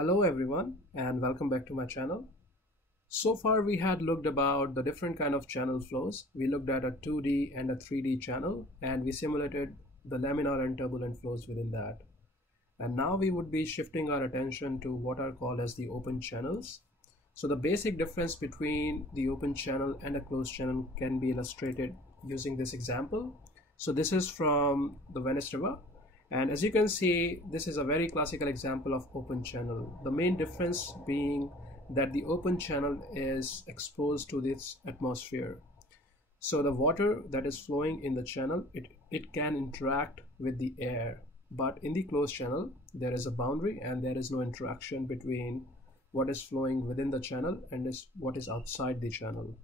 Hello everyone and welcome back to my channel. So far we had looked about the different kind of channel flows. We looked at a 2D and a 3D channel and we simulated the laminar and turbulent flows within that. And now we would be shifting our attention to what are called as the open channels. So the basic difference between the open channel and a closed channel can be illustrated using this example. So this is from the Venice River. And as you can see, this is a very classical example of open channel. The main difference being that the open channel is exposed to this atmosphere. So the water that is flowing in the channel, it can interact with the air. But in the closed channel, there is a boundary and there is no interaction between what is flowing within the channel and what is outside the channel.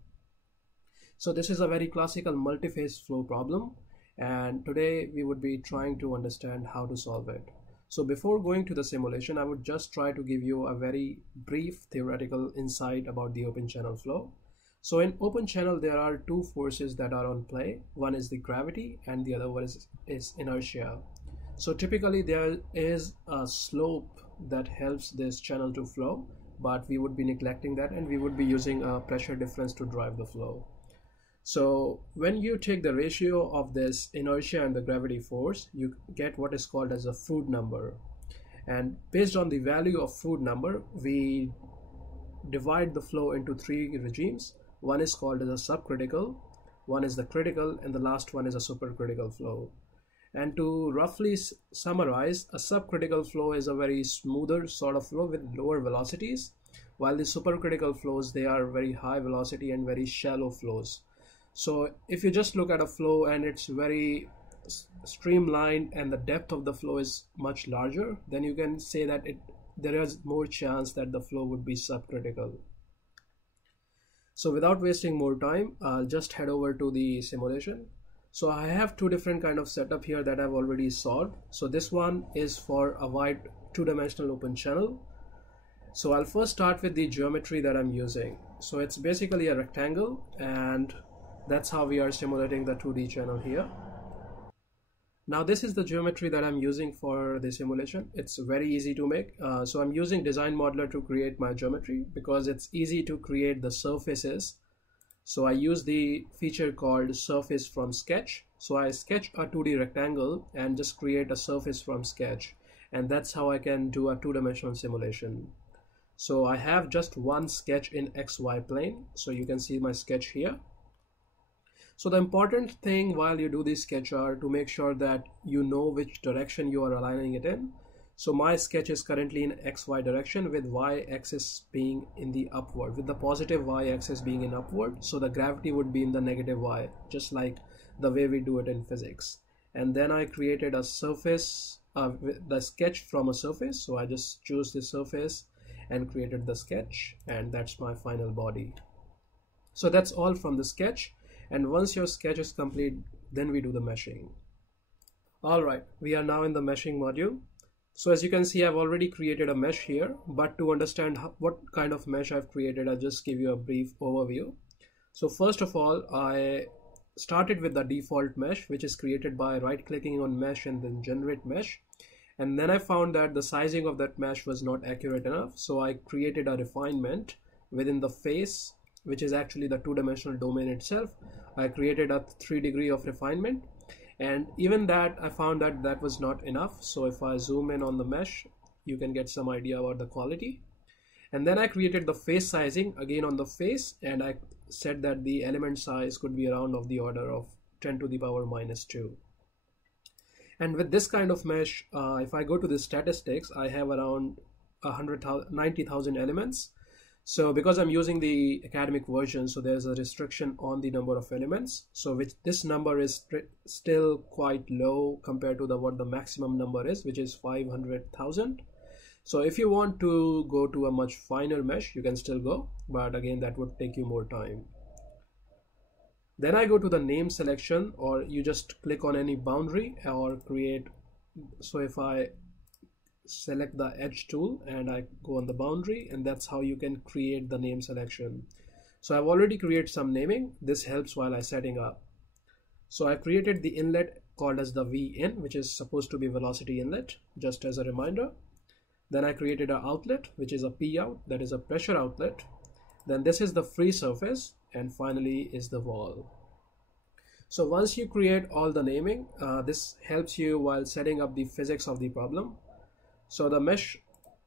So this is a very classical multi-phase flow problem. And today we would be trying to understand how to solve it. So before going to the simulation, I would just try to give you a very brief theoretical insight about the open channel flow. So in open channel, there are two forces that are on play. One is the gravity and the other one is inertia. So typically there is a slope that helps this channel to flow, but we would be neglecting that and we would be using a pressure difference to drive the flow. So when you take the ratio of this inertia and the gravity force, you get what is called as a Froude number. And based on the value of Froude number, we divide the flow into three regimes. One is called as a subcritical, one is the critical, and the last one is a supercritical flow. And to roughly summarize, a subcritical flow is a very smoother sort of flow with lower velocities, while the supercritical flows, they are very high velocity and very shallow flows. So if you just look at a flow and it's very streamlined and the depth of the flow is much larger, then you can say that there is more chance that the flow would be subcritical. So without wasting more time, I'll just head over to the simulation. So I have two different kind of setup here that I've already solved. So this one is for a wide two-dimensional open channel. So I'll first start with the geometry that I'm using. So it's basically a rectangle, and that's how we are simulating the 2D channel here. Now this is the geometry that I'm using for the simulation. It's very easy to make. So I'm using Design Modeler to create my geometry because it's easy to create the surfaces. So I use the feature called Surface from Sketch. So I sketch a 2D rectangle and just create a surface from sketch. And that's how I can do a two-dimensional simulation. So I have just one sketch in XY plane. So you can see my sketch here. So the important thing while you do this sketch are to make sure that you know which direction you are aligning it in. So my sketch is currently in XY direction with Y axis being in the upward, with the positive Y axis being in upward. So the gravity would be in the negative Y, just like the way we do it in physics. And then I created a surface, the sketch from a surface. So I just choose the surface and created the sketch, and that's my final body. So that's all from the sketch. And once your sketch is complete, then we do the meshing. All right, we are now in the meshing module. So as you can see, I've already created a mesh here, but to understand what kind of mesh I've created, I'll just give you a brief overview. So first of all, I started with the default mesh, which is created by right-clicking on mesh and then generate mesh. And then I found that the sizing of that mesh was not accurate enough. So I created a refinement within the face, which is actually the two-dimensional domain itself. I created a 3 degree of refinement, and even that I found that that was not enough. So if I zoom in on the mesh, you can get some idea about the quality. And then I created the face sizing again on the face, and I said that the element size could be around of the order of 10 to the power minus 2. And with this kind of mesh, if I go to the statistics, I have around 90,000 elements. So because I'm using the academic version, so there's a restriction on the number of elements. So this number is still quite low compared to what the maximum number is, which is 500,000. So if you want to go to a much finer mesh, you can still go, but again, that would take you more time. Then I go to the name selection, or you just click on any boundary or create. So if I select the edge tool and I go on the boundary, and that's how you can create the name selection. So I've already created some naming. This helps while I'm setting up. So I created the inlet called as the V in, which is supposed to be velocity inlet, just as a reminder. Then I created an outlet, which is a P out, that is a pressure outlet. Then this is the free surface, and finally is the wall. So once you create all the naming, this helps you while setting up the physics of the problem. So the mesh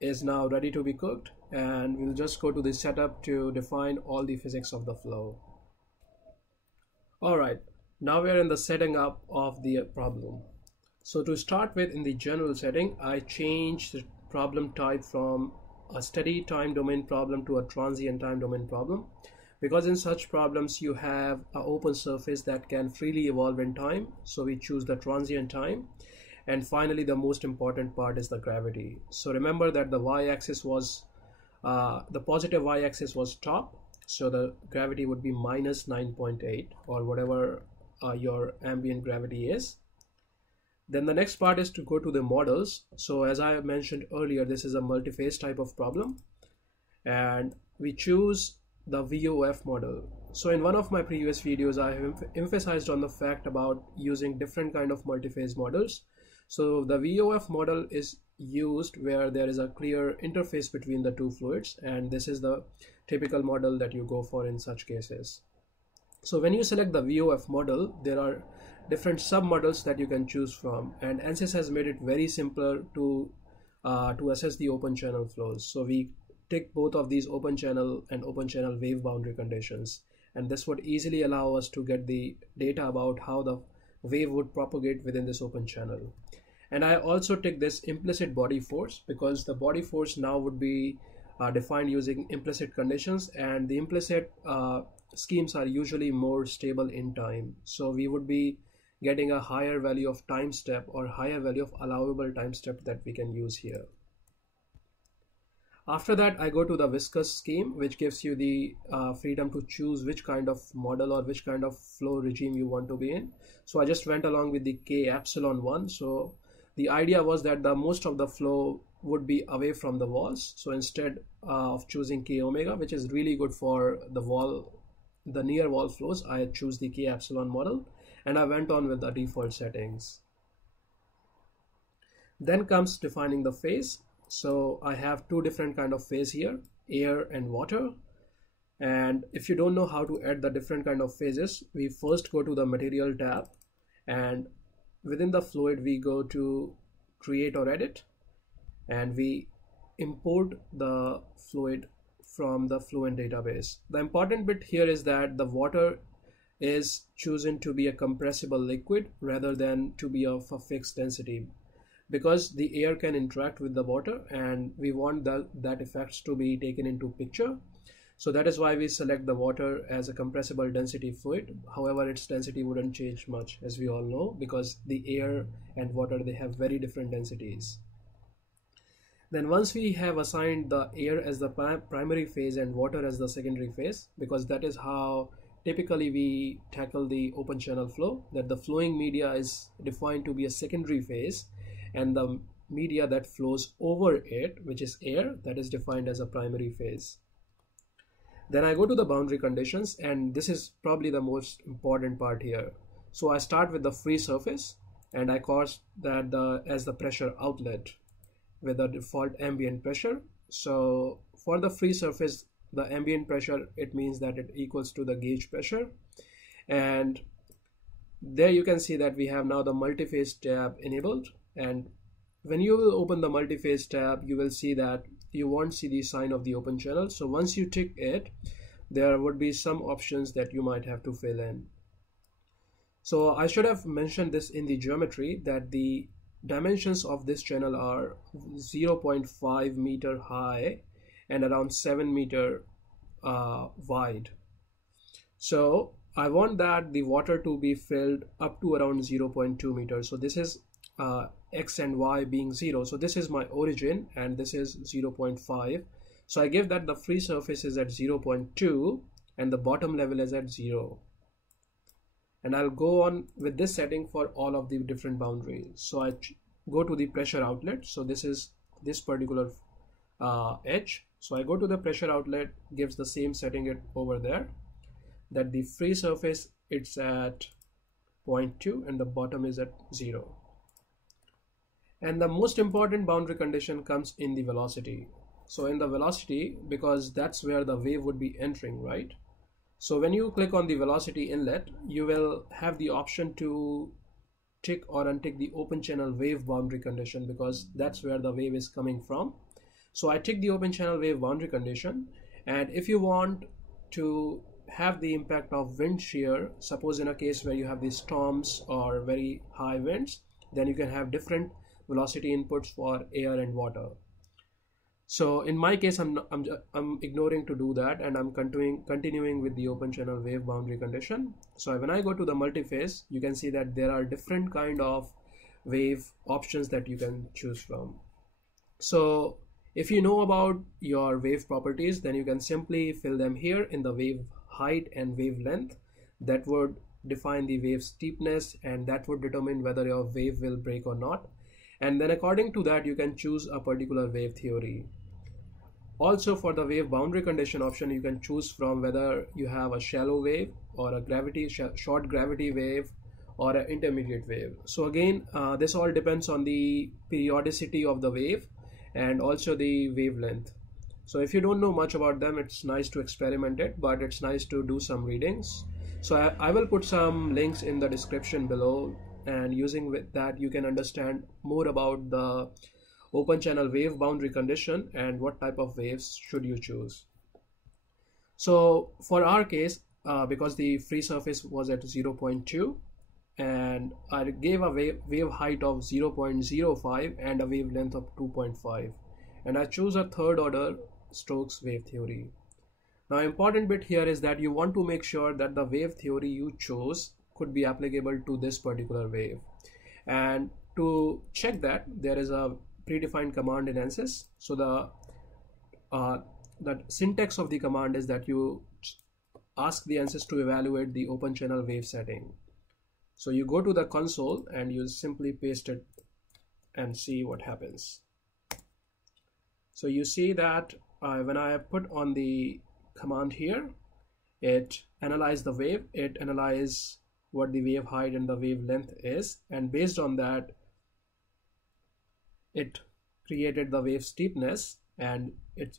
is now ready to be cooked, and we'll just go to the setup to define all the physics of the flow. Alright, now we're in the setting up of the problem. So to start with, in the general setting, I changed the problem type from a steady time domain problem to a transient time domain problem, because in such problems you have an open surface that can freely evolve in time. So we choose the transient time. And finally, the most important part is the gravity. So remember that the y-axis was the positive y-axis was top, so the gravity would be minus 9.8 or whatever your ambient gravity is. Then the next part is to go to the models. So as I mentioned earlier, this is a multi-phase type of problem, and we choose the VOF model. So in one of my previous videos, I have emphasized on the fact about using different kind of multi-phase models. So the VOF model is used where there is a clear interface between the two fluids, and this is the typical model that you go for in such cases. So when you select the VOF model, there are different sub-models that you can choose from, and ANSYS has made it very simpler to assess the open channel flows. So we tick both of these open channel and open channel wave boundary conditions, and this would easily allow us to get the data about how the wave would propagate within this open channel. And I also tick this implicit body force, because the body force now would be defined using implicit conditions, and the implicit schemes are usually more stable in time. So we would be getting a higher value of time step or higher value of allowable time step that we can use here. After that, I go to the viscous scheme, which gives you the freedom to choose which kind of model or which kind of flow regime you want to be in. So I just went along with the K epsilon 1. So the idea was that the most of the flow would be away from the walls. So instead of choosing K omega, which is really good for the near wall flows, I choose the K epsilon model, and I went on with the default settings. Then comes defining the phase. So I have two different kind of phase here, air and water. And if you don't know how to add the different kind of phases, we first go to the material tab, and within the fluid we go to create or edit, and we import the fluid from the Fluent database. The important bit here is that the water is chosen to be a compressible liquid rather than to be of a fixed density, because the air can interact with the water and we want that effects to be taken into picture. So that is why we select the water as a compressible density fluid. However, its density wouldn't change much, as we all know, because the air and water, they have very different densities. Then once we have assigned the air as the primary phase and water as the secondary phase, because that is how typically we tackle the open channel flow, that the flowing media is defined to be a secondary phase, and the media that flows over it, which is air, that is defined as a primary phase. Then I go to the boundary conditions, and this is probably the most important part here. So I start with the free surface, and I cause that as the pressure outlet with the default ambient pressure. So for the free surface, the ambient pressure, it means that it equals to the gauge pressure. And there you can see that we have now the multi-phase tab enabled, and when you will open the multi-phase tab, you will see that you won't see the sign of the open channel. So once you tick it, there would be some options that you might have to fill in. So I should have mentioned this in the geometry, that the dimensions of this channel are 0.5 meter high and around 7 meter wide. So I want that the water to be filled up to around 0.2 meters. So this is x and y being 0. So this is my origin and this is 0.5. So I give that the free surface is at 0.2 and the bottom level is at 0. And I'll go on with this setting for all of the different boundaries. So I go to the pressure outlet. So this is this particular edge. So I go to the pressure outlet, gives the same setting it over there, that the free surface it's at 0.2 and the bottom is at 0. And the most important boundary condition comes in the velocity. So in the velocity, because that's where the wave would be entering, right? So when you click on the velocity inlet, you will have the option to tick or untick the open channel wave boundary condition, because that's where the wave is coming from. So I tick the open channel wave boundary condition, and if you want to have the impact of wind shear, suppose in a case where you have these storms or very high winds, then you can have different velocity inputs for air and water. So in my case, I'm ignoring to do that, and I'm continuing with the open channel wave boundary condition. So when I go to the multi-phase, you can see that there are different kind of wave options that you can choose from. So if you know about your wave properties, then you can simply fill them here in the wave height and wave length. That would define the wave steepness, and that would determine whether your wave will break or not. And then according to that, you can choose a particular wave theory. Also, for the wave boundary condition option, you can choose from whether you have a shallow wave or a short gravity wave or an intermediate wave. So again, this all depends on the periodicity of the wave and also the wavelength. So if you don't know much about them, it's nice to experiment it, but it's nice to do some readings. So I will put some links in the description below, and using with that you can understand more about the open channel wave boundary condition and what type of waves should you choose. So for our case, because the free surface was at 0.2 and I gave a wave height of 0.05 and a wavelength of 2.5, and I choose a third order Stokes wave theory. Now important bit here is that you want to make sure that the wave theory you chose could be applicable to this particular wave, and to check that, there is a predefined command in ANSYS. So the syntax of the command is that you ask the ANSYS to evaluate the open channel wave setting. So you go to the console and you simply paste it and see what happens. So you see that when I put on the command here, it analyzes the wave, it analyzes what the wave height and the wavelength is, and based on that it created the wave steepness, and it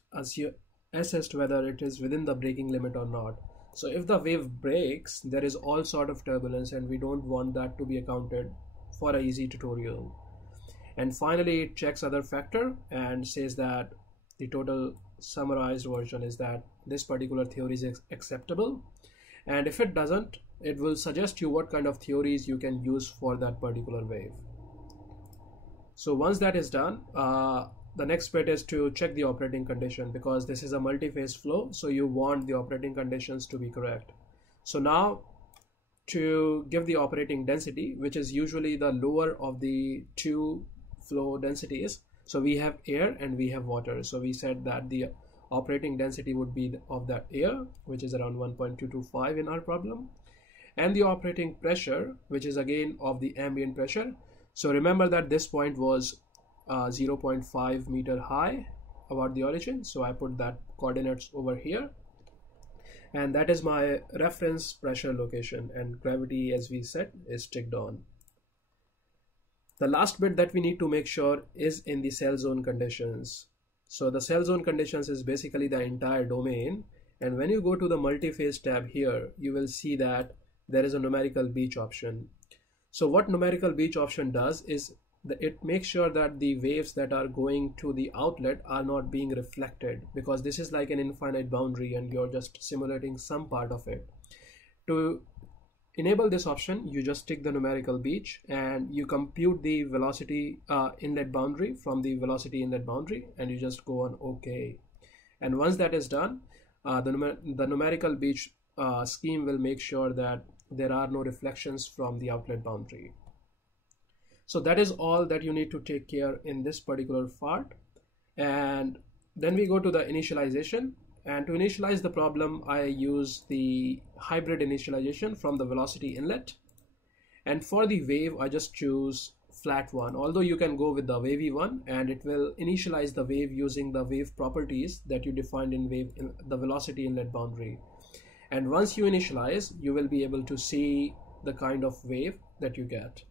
assessed whether it is within the breaking limit or not. So if the wave breaks, there is all sort of turbulence, and we don't want that to be accounted for an easy tutorial. And finally it checks other factor and says that the total summarized version is that this particular theory is acceptable, and if it doesn't, it will suggest you what kind of theories you can use for that particular wave. So once that is done, the next bit is to check the operating condition, because this is a multi-phase flow, so you want the operating conditions to be correct. So now to give the operating density, which is usually the lower of the two flow densities, so we have air and we have water. So we said that the operating density would be of that air, which is around 1.225 in our problem, and the operating pressure, which is again of the ambient pressure. So remember that this point was 0.5 meter high about the origin, so I put that coordinates over here, and that is my reference pressure location, and gravity, as we said, is ticked on. The last bit that we need to make sure is in the cell zone conditions. So the cell zone conditions is basically the entire domain, and when you go to the multi-phase tab here, you will see that there is a numerical beach option. So what numerical beach option does is it makes sure that the waves that are going to the outlet are not being reflected, because this is like an infinite boundary and you're just simulating some part of it. To enable this option, you just tick the numerical beach and you compute the velocity inlet boundary from the velocity inlet boundary, and you just go on OK. And once that is done, the numerical beach scheme will make sure that there are no reflections from the outlet boundary. So that is all that you need to take care in this particular part. And then we go to the initialization, and to initialize the problem I use the hybrid initialization from the velocity inlet, and for the wave I just choose flat one, although you can go with the wavy one, and it will initialize the wave using the wave properties that you defined in the velocity inlet boundary. And once you initialize, you will be able to see the kind of wave that you get.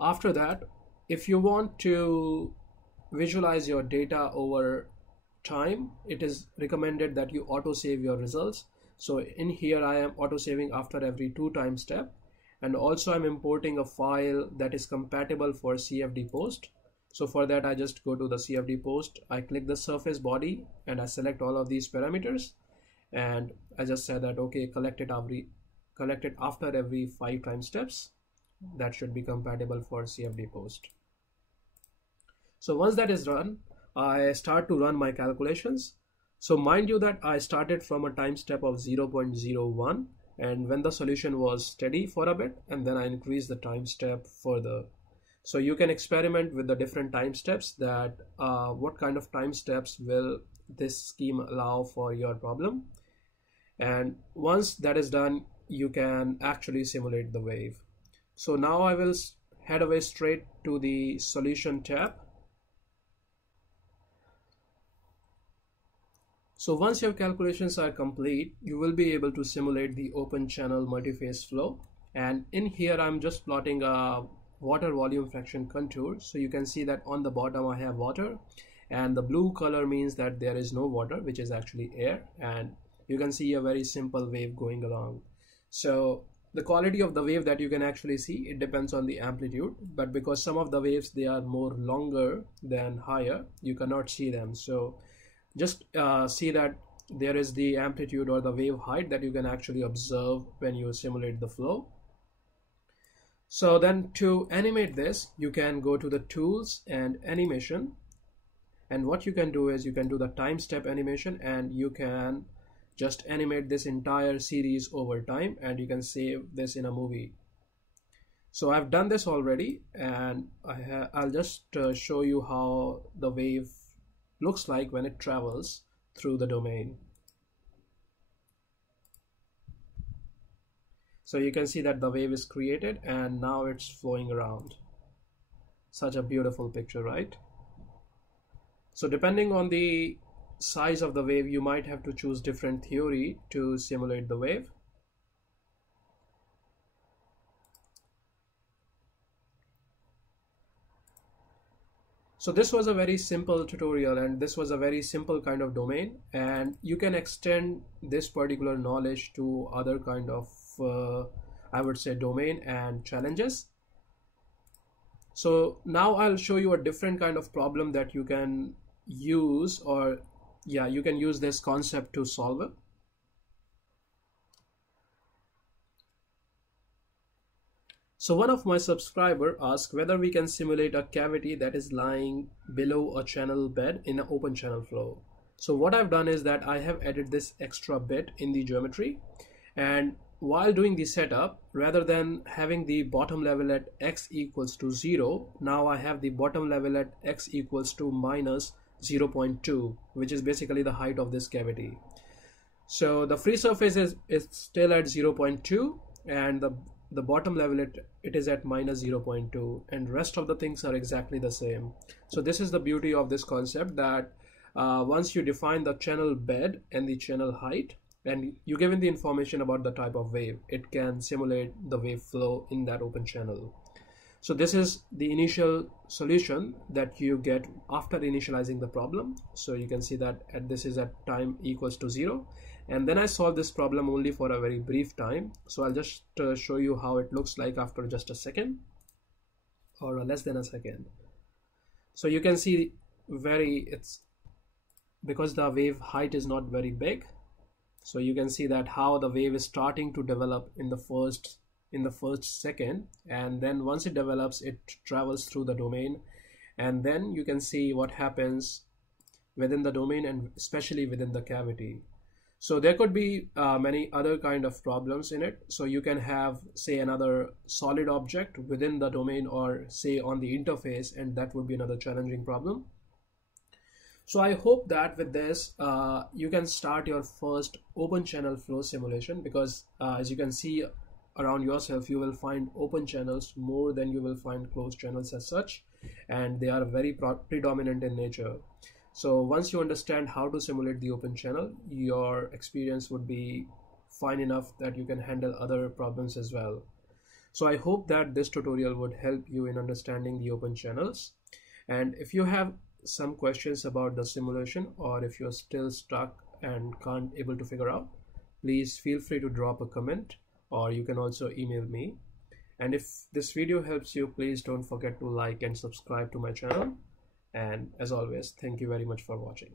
After that, if you want to visualize your data over time, it is recommended that you auto save your results. So in here I am auto saving after every 2 time step, and also I'm importing a file that is compatible for CFD post. So for that I just go to the CFD post, I click the surface body and I select all of these parameters, and I just say that okay, collect it after every 5 time steps. That should be compatible for CFD post. So once that is done, I start to run my calculations. So mind you that I started from a time step of 0.01, and when the solution was steady for a bit, and then I increased the time step further. So you can experiment with the different time steps, that what kind of time steps will this scheme allow for your problem. And once that is done, you can actually simulate the wave. So now I will head away straight to the solution tab. So once your calculations are complete, you will be able to simulate the open channel multi-phase flow. And in here, I'm just plotting a water volume fraction contour. So you can see that on the bottom I have water, and the blue color means that there is no water, which is actually air. And you can see a very simple wave going along. So the quality of the wave that you can actually see, it depends on the amplitude, but because some of the waves, they are more longer than higher, you cannot see them. So just see that there is the amplitude or the wave height that you can actually observe when you simulate the flow. So then to animate this, you can go to the tools and animation, and what you can do is you can do the time step animation, and you can just animate this entire series over time, and you can save this in a movie. So I've done this already, and I'll just show you how the wave looks like when it travels through the domain. So you can see that the wave is created and now it's flowing around. Such a beautiful picture, right? So depending on the size of the wave, you might have to choose different theory to simulate the wave. So this was a very simple tutorial, and this was a very simple kind of domain, and you can extend this particular knowledge to other kind of I would say domain and challenges. So now I'll show you a different kind of problem that you can use, or yeah, you can use this concept to solve it. So one of my subscribers asked whether we can simulate a cavity that is lying below a channel bed in an open channel flow. So what I've done is that I have added this extra bit in the geometry, and while doing the setup, rather than having the bottom level at x equals to 0, now I have the bottom level at x equals to minus 0.2, which is basically the height of this cavity. So the free surface is still at 0.2, and the bottom level it is at minus 0.2, and rest of the things are exactly the same. So this is the beauty of this concept, that once you define the channel bed and the channel height, and you given the information about the type of wave, it can simulate the wave flow in that open channel. So this is the initial solution that you get after initializing the problem. So you can see that this is at time equals to 0. And then I solved this problem only for a very brief time. So I'll just show you how it looks like after just a second, or less than a second. So you can see it's because the wave height is not very big. So you can see that how the wave is starting to develop in the first second, and then once it develops, it travels through the domain, and then you can see what happens within the domain and especially within the cavity. So there could be many other kind of problems in it. So you can have, say, another solid object within the domain, or say on the interface, and that would be another challenging problem. So I hope that with this you can start your first open channel flow simulation, because as you can see around yourself, you will find open channels more than you will find closed channels as such, and they are very predominant in nature. So once you understand how to simulate the open channel, your experience would be fine enough that you can handle other problems as well. So I hope that this tutorial would help you in understanding the open channels. And if you have some questions about the simulation, or if you're still stuck and can't able to figure out, please feel free to drop a comment, or you can also email me. And if this video helps you, please don't forget to like and subscribe to my channel. And as always, thank you very much for watching.